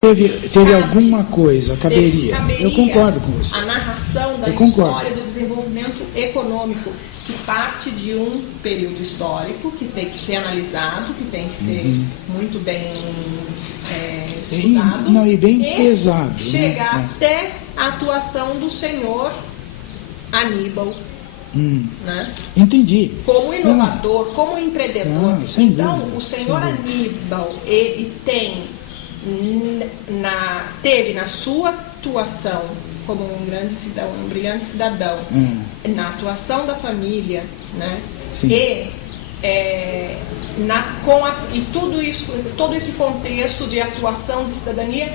Teve alguma coisa, caberia. Eu concordo com você. A narração da história do desenvolvimento econômico, que parte de um período histórico que tem que ser analisado, que tem que ser muito bem estudado. E bem pesado. Chegar até a atuação do senhor Aníbal. Né? Entendi. Como inovador, como empreendedor. Então, dúvida, o senhor Aníbal, ele teve na sua atuação como um grande cidadão, um brilhante cidadão, na atuação da família, né? E tudo isso, todo esse contexto de atuação de cidadania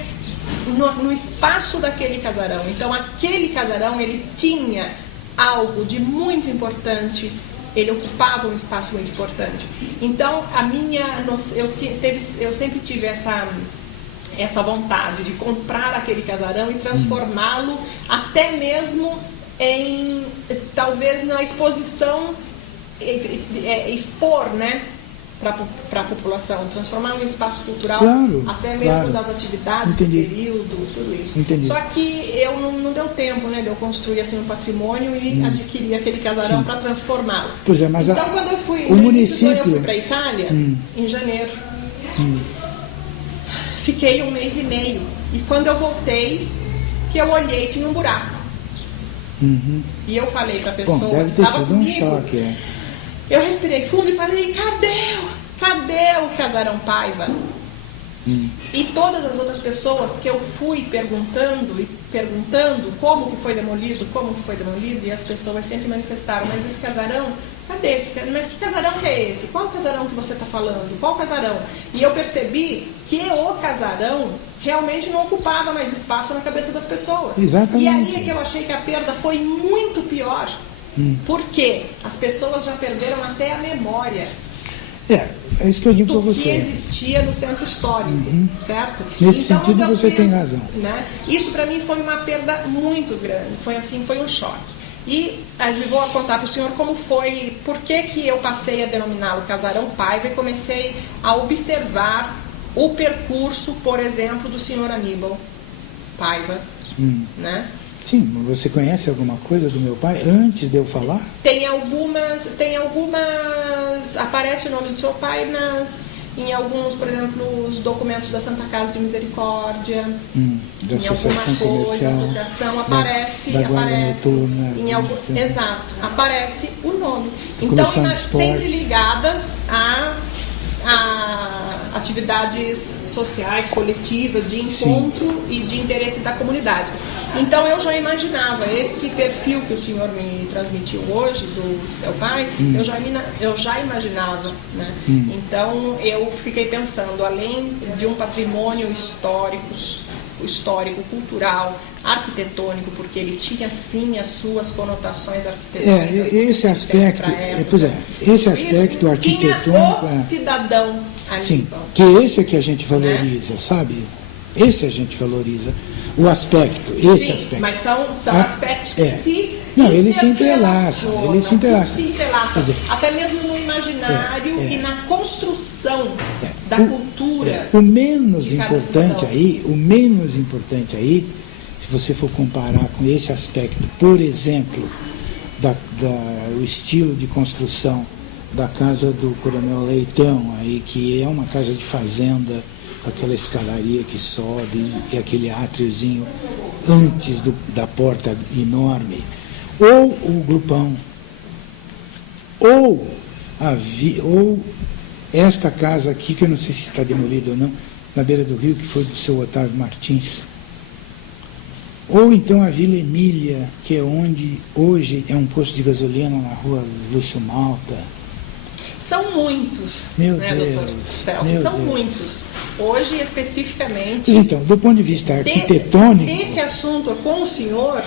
no espaço daquele casarão. Então, aquele casarão, ele tinha algo de muito importante. Ele ocupava um espaço muito importante. Então, eu sempre tive essa vontade de comprar aquele casarão e transformá-lo até mesmo talvez na exposição, expor, né, para a população, transformar um espaço cultural, até mesmo das atividades do período, tudo isso. Só que não deu tempo, né, de eu construir assim um patrimônio e adquirir aquele casarão para transformá-lo. Então, quando eu fui, no início do ano, eu fui para a Itália, em janeiro. Fiquei 1 mês e meio. E quando eu voltei, que eu olhei, tinha um buraco. E eu falei para a pessoa que estava comigo, eu respirei fundo e falei, cadê o casarão Paiva? E todas as outras pessoas que eu fui perguntando como que foi demolido, e as pessoas sempre manifestaram, mas esse casarão, cadê esse? Mas que casarão que é esse? Qual casarão que você está falando? Qual casarão? E eu percebi que o casarão realmente não ocupava mais espaço na cabeça das pessoas. Exatamente. E aí é que eu achei que a perda foi muito pior. Porque as pessoas já perderam até a memória. É isso que eu digo para você. Que existia no centro histórico, certo? Nesse sentido você tem razão. Né? Isso para mim foi uma perda muito grande, foi um choque. E eu vou contar para o senhor como foi, por que eu passei a denominá-lo Casarão Paiva e comecei a observar o percurso, por exemplo, do senhor Aníbal Paiva, né? Sim, você conhece alguma coisa do meu pai antes de eu falar? Tem algumas, aparece o nome do seu pai em alguns, por exemplo, os documentos da Santa Casa de Misericórdia, da em alguma coisa, associação, aparece, noturna, exato, aparece o nome. Então, sempre ligadas a atividades sociais, coletivas, de encontro e de interesse da comunidade. Então eu já imaginava esse perfil que o senhor me transmitiu hoje do seu pai, eu já imaginava, né? Então eu fiquei pensando, além de um patrimônio histórico, cultural, arquitetônico, porque ele tinha sim as suas conotações arquitetônicas. Esse aspecto, esse aspecto arquitetônico. Tinha o cidadão Aníbal. Sim, que esse é que a gente valoriza, sabe? Esse a gente valoriza. O aspecto, esse aspecto. Mas são aspectos que se eles se entrelaçam. Até mesmo no imaginário e na construção da cultura. O menos importante aí, se você for comparar com esse aspecto, por exemplo, o estilo de construção da casa do Coronel Leitão, aí, que é uma casa de fazenda, aquela escadaria que sobe e aquele átriozinho antes da porta enorme, ou o grupão, ou esta casa aqui, que eu não sei se está demolida ou não, na beira do rio, que foi do seu Otávio Martins, ou então a Vila Emília, que é onde hoje é um posto de gasolina na rua Lúcio Malta. São muitos, doutor Celso? São muitos. Hoje, especificamente... Então, do ponto de vista arquitetônico... Desse assunto com o senhor,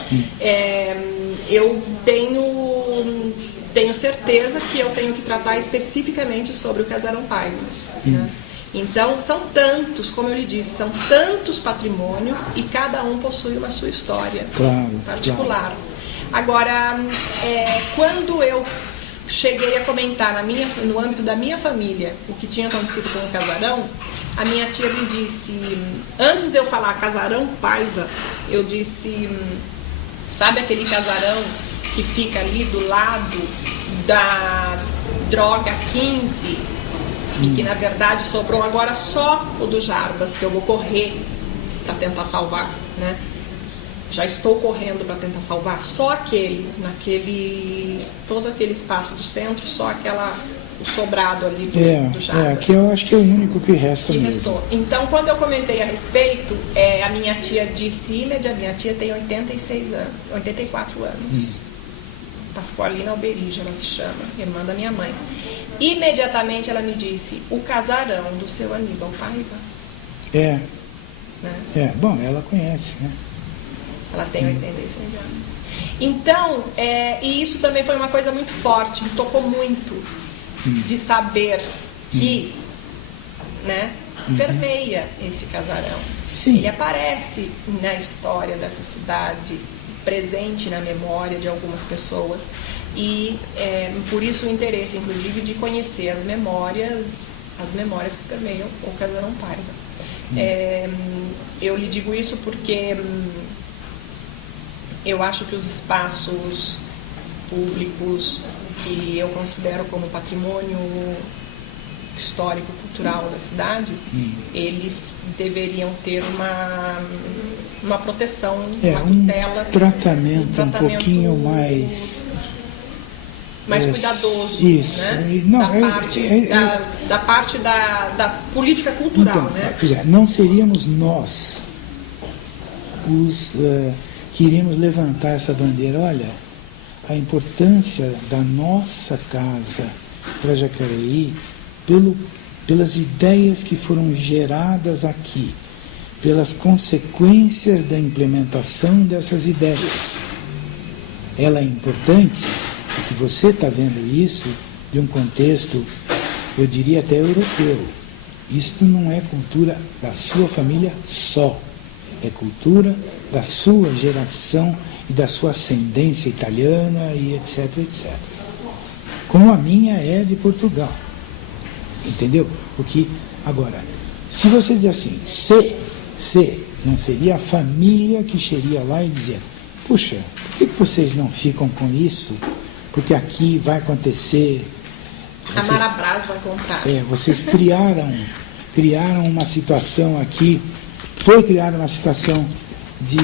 eu tenho certeza que eu tenho que tratar especificamente sobre o Casarão Paiva. Né? Então, são tantos, como eu lhe disse, são tantos patrimônios e cada um possui uma sua história particular. Claro. Agora, quando eu cheguei a comentar no âmbito da minha família o que tinha acontecido com o casarão, a minha tia me disse, antes de eu falar casarão Paiva, eu disse, sabe aquele casarão que fica ali do lado da droga 15 e que na verdade sobrou agora só o do Jarbas, que eu vou correr para tentar salvar, né? Já estou correndo para tentar salvar só aquele, todo aquele espaço do centro, só o sobrado ali do Jarbas. Que eu acho que é o único que resta mesmo. Restou. Então, quando eu comentei a respeito, a minha tia disse imediatamente, minha tia tem 84 anos. Pascoalina Alberige, ela se chama, irmã da minha mãe. Imediatamente ela me disse, o casarão do seu Aníbal Paiva. Né? Bom, ela conhece, né? Ela tem 86 anos. Então, e isso também foi uma coisa muito forte, me tocou muito, de saber que, né, permeia esse casarão. Sim. Ele aparece na história dessa cidade, presente na memória de algumas pessoas, e por isso o interesse, inclusive, de conhecer as memórias que permeiam o casarão Paiva. Eu lhe digo isso porque eu acho que os espaços públicos que eu considero como patrimônio histórico, cultural da cidade, eles deveriam ter uma proteção, uma tutela, tratamento um pouquinho mais cuidadoso, isso. Né? Não, da parte da política cultural. Então, né? Não seríamos nós os que iríamos levantar essa bandeira. Olha, a importância da nossa casa para Jacareí, pelas ideias que foram geradas aqui, pelas consequências da implementação dessas ideias. Ela é importante, porque você está vendo isso de um contexto, eu diria até europeu. Isto não é cultura da sua família só, é cultura da sua geração e da sua ascendência italiana e etc, etc. Como a minha é de Portugal. Entendeu? Porque, agora, se você dizer assim, se não seria a família que chegaria lá e dizia, puxa, por que vocês não ficam com isso? Porque aqui vai acontecer... A Marabras vai comprar. Vocês criaram uma situação aqui, foi criada uma situação de...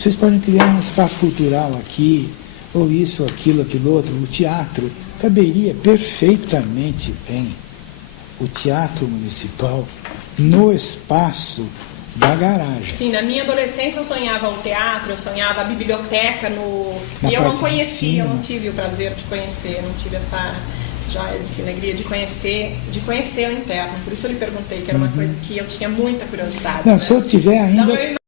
Vocês podem criar um espaço cultural aqui, ou isso, aquilo, aquilo outro, o teatro. Caberia perfeitamente bem o teatro municipal no espaço da garagem. Sim, na minha adolescência eu sonhava o teatro, eu sonhava a biblioteca e eu não conhecia, eu não tive o prazer de conhecer, não tive essa joia de alegria de conhecer o interno. Por isso eu lhe perguntei, que era uma coisa que eu tinha muita curiosidade. Não, né? Se eu tiver ainda... Então,